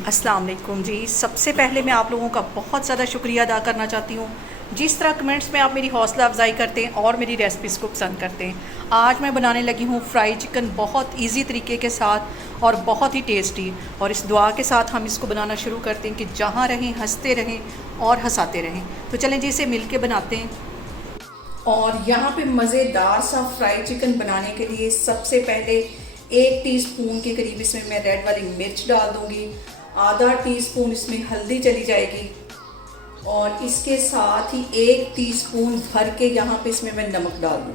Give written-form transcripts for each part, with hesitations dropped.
अस्सलाम वालेकुम जी। सबसे पहले मैं आप लोगों का बहुत ज़्यादा शुक्रिया अदा करना चाहती हूँ जिस तरह कमेंट्स में आप मेरी हौसला अफजाई करते हैं और मेरी रेसिपीज़ को पसंद करते हैं। आज मैं बनाने लगी हूँ फ्राई चिकन बहुत इजी तरीके के साथ और बहुत ही टेस्टी। और इस दुआ के साथ हम इसको बनाना शुरू करते हैं कि जहाँ रहें हंसते रहें और हंसाते रहें। तो चलें जी इसे मिल के बनाते हैं। और यहाँ पे मज़ेदार सा फ्राई चिकन बनाने के लिए सबसे पहले 1 टीस्पून के करीब इसमें मैं रेड वाली मिर्च डाल दूँगी। आधा टीस्पून इसमें हल्दी चली जाएगी और इसके साथ ही 1 टीस्पून भर के यहाँ पे इसमें मैं नमक डाल दूँ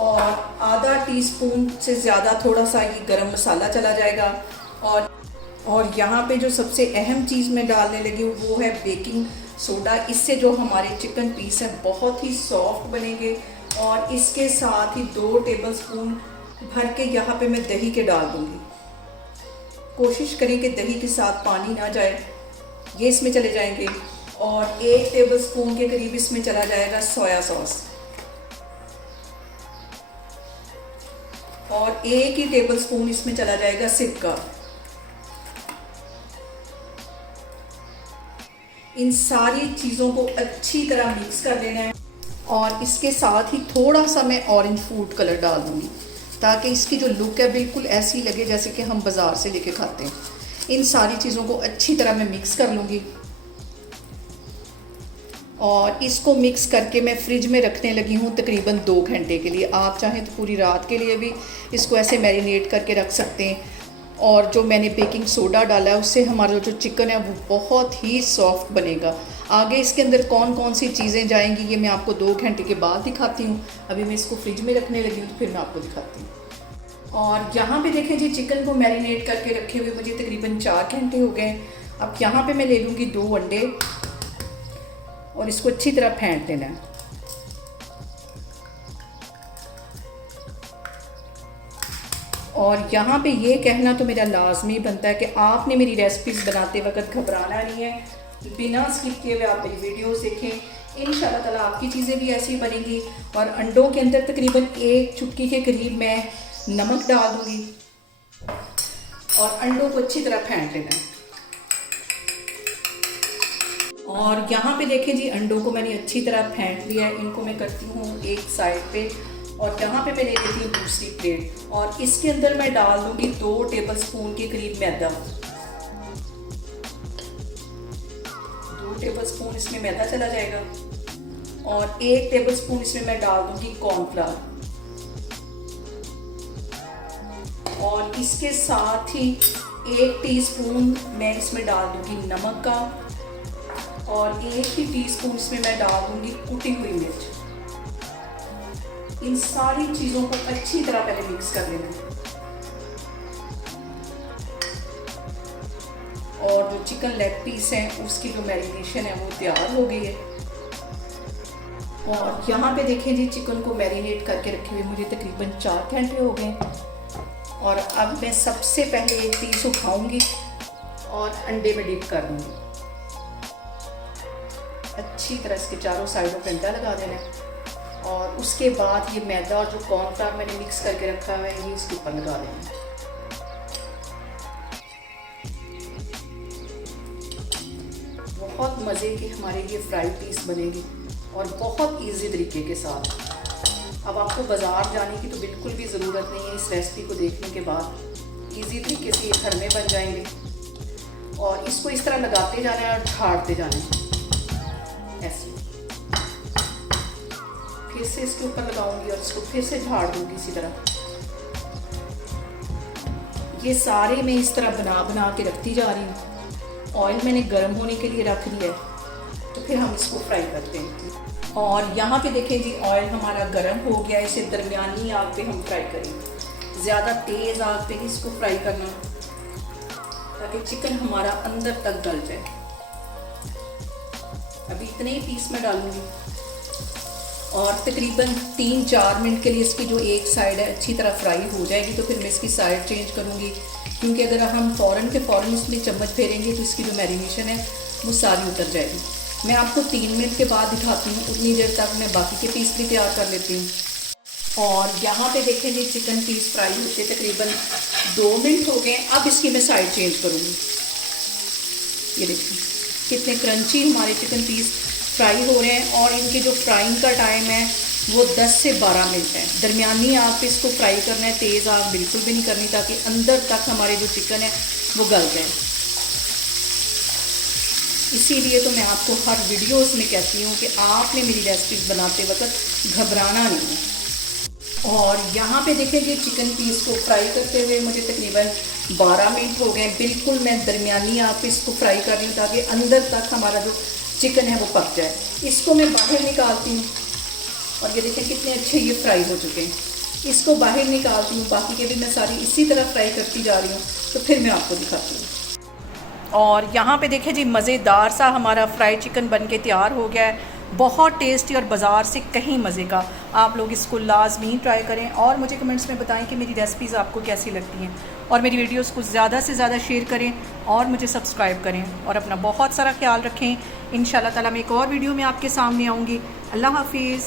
और आधा टीस्पून से ज़्यादा थोड़ा सा ये गरम मसाला चला जाएगा। और यहाँ पे जो सबसे अहम चीज़ मैं डालने लगी हूँ वो है बेकिंग सोडा। इससे जो हमारे चिकन पीस हैं बहुत ही सॉफ्ट बनेंगे। और इसके साथ ही 2 टेबलस्पून भर के यहाँ पे मैं दही के डाल दूँगी। कोशिश करें कि दही के साथ पानी ना जाए, ये इसमें चले जाएंगे। और 1 टेबलस्पून के करीब इसमें चला जाएगा सोया सॉस और 1 ही टेबलस्पून इसमें चला जाएगा सिरका। इन सारी चीज़ों को अच्छी तरह मिक्स कर लेना है। और इसके साथ ही थोड़ा सा मैं ऑरेंज फूड कलर डाल दूँगी ताकि इसकी जो लुक है बिल्कुल ऐसी लगे जैसे कि हम बाज़ार से लेके खाते हैं। इन सारी चीज़ों को अच्छी तरह मैं मिक्स कर लूँगी और इसको मिक्स करके मैं फ्रिज में रखने लगी हूँ तकरीबन 2 घंटे के लिए। आप चाहें तो पूरी रात के लिए भी इसको ऐसे मैरिनेट करके रख सकते हैं। और जो मैंने बेकिंग सोडा डाला है उससे हमारा जो चिकन है वो बहुत ही सॉफ्ट बनेगा। आगे इसके अंदर कौन कौन सी चीज़ें जाएंगी ये मैं आपको 2 घंटे के बाद दिखाती हूँ। अभी मैं इसको फ्रिज में रखने लगी हूँ तो फिर मैं आपको दिखाती हूँ। और यहाँ पे देखें जी चिकन को मैरिनेट करके रखे हुए मुझे तकरीबन 4 घंटे हो गए। अब यहाँ पे मैं ले लूँगी 2 अंडे और इसको अच्छी तरह फेंट देना है। और यहाँ पे ये कहना तो मेरा लाजमी बनता है कि आपने मेरी रेसिपीज़ बनाते वक्त घबराना नहीं है, बिना स्किप किए हुए आप मेरी वीडियोस देखें। इंशाल्लाह ताला आपकी चीज़ें भी ऐसी बनेंगी। और अंडों के अंदर तकरीबन 1 चुटकी के करीब मैं नमक डाल दूँगी और अंडों को अच्छी तरह फेंट लेना है। और यहाँ पे देखें जी अंडों को मैंने अच्छी तरह फेंट लिया है। इनको मैं करती हूँ एक साइड पे और यहाँ पे मैं ले लेती हूँ दूसरी प्लेट और इसके अंदर मैं डाल दूँगी 2 टेबलस्पून के करीब मैदा। 2 टेबलस्पून इसमें मैदा चला जाएगा और 1 टेबलस्पून इसमें मैं डाल दूँगी कॉर्नफ्लावर और इसके साथ ही 1 टीस्पून मैं इसमें डाल दूँगी नमक का और 1 ही टीस्पून इसमें मैं डाल दूँगी कुटी हुई मिर्च। इन सारी चीज़ों को अच्छी तरह पहले मिक्स कर लेना है। और जो चिकन लेग पीस हैं उसकी जो मैरिनेशन है वो तैयार हो गई है। और यहाँ पे देखें जी चिकन को मैरिनेट करके रखे हुए मुझे तकरीबन 4 घंटे हो गए। और अब मैं सबसे पहले एक पीस उठाऊंगी और अंडे में डिप कर दूंगी। अच्छी तरह इसके चारों साइडों पे अंडा लगा देना है और उसके बाद ये मैदा और जो कॉर्नफ्लावर मैंने मिक्स करके रखा हुआ है ये इसके ऊपर लगा देना है। बहुत मज़े के हमारे ये फ्राई पीस बनेंगे और बहुत इजी तरीके के साथ। अब आपको बाज़ार जाने की तो बिल्कुल भी ज़रूरत नहीं है। इस रेसिपी को देखने के बाद इजी तरीके से ये घर में बन जाएंगे। और इसको इस तरह लगाते जाना है और झाड़ते जाना है ऐसे। फिर से इसके ऊपर लगाऊंगी और इसको फिर से झाड़ दूंगी इसी तरह। ये सारे मैं इस तरह बना बना के रखती जा रही हूँ। ऑयल मैंने गर्म होने के लिए रख दिया है तो फिर हम इसको फ्राई करते हैं। और यहाँ पे देखें जी ऑयल हमारा गर्म हो गया है। इसे दरमियानी आग पे हम फ्राई करेंगे, ज़्यादा तेज़ आग पे इसको फ्राई करना ताकि चिकन हमारा अंदर तक गल जाए। अभी इतने ही पीस में डालूंगी और तकरीबन 3-4 मिनट के लिए इसकी जो एक साइड है अच्छी तरह फ्राई हो जाएगी तो फिर मैं इसकी साइड चेंज करूँगी। क्योंकि अगर हम फ़ौरन के फ़ौरन इसमें चम्मच फेरेंगे तो इसकी जो मैरिनेशन है वो सारी उतर जाएगी। मैं आपको 3 मिनट के बाद दिखाती हूँ। उतनी देर तक मैं बाकी के पीस भी तैयार कर लेती हूँ। और यहाँ पे देखें जी चिकन पीस फ्राई होते तकरीबन 2 मिनट हो गए। अब इसकी मैं साइड चेंज करूँगी। ये देखिए कितने क्रंची हमारे चिकन पीस फ्राई हो रहे हैं और इनके जो फ्राइंग का टाइम है वो 10 से 12 मिनट है। दरमियानी आग पे इसको फ्राई करना है, तेज़ आग बिल्कुल भी नहीं करनी, ताकि अंदर तक हमारे जो चिकन है वो गल जाए। इसीलिए तो मैं आपको हर वीडियोस में कहती हूँ कि आपने मेरी रेसिपीज बनाते वक्त घबराना नहीं है। और यहाँ पे देखें जी चिकन पीस को फ्राई करते हुए मुझे तकरीबन 12 मिनट हो गए। बिल्कुल मैं दरमियानी आग पे इसको फ्राई कर रही हूँ ताकि अंदर तक हमारा जो चिकन है वो पक जाए। इसको मैं बाहर निकालती हूँ और ये देखें कितने अच्छे ये फ्राई हो चुके हैं। इसको बाहर निकालती हूँ, बाकी के भी मैं सारी इसी तरह फ्राई करती जा रही हूँ, तो फिर मैं आपको दिखाती हूँ। और यहाँ पे देखें जी मज़ेदार सा हमारा फ्राई चिकन बन के तैयार हो गया है। बहुत टेस्टी और बाज़ार से कहीं मज़े का। आप लोग इसको लाजमी ट्राई करें और मुझे कमेंट्स में बताएं कि मेरी रेसिपीज़ आपको कैसी लगती हैं। और मेरी वीडियोस को ज़्यादा से ज़्यादा शेयर करें और मुझे सब्सक्राइब करें और अपना बहुत सारा ख्याल रखें। इंशाल्लाह ताला मैं एक और वीडियो में आपके सामने आऊँगी। अल्लाह हाफिज़।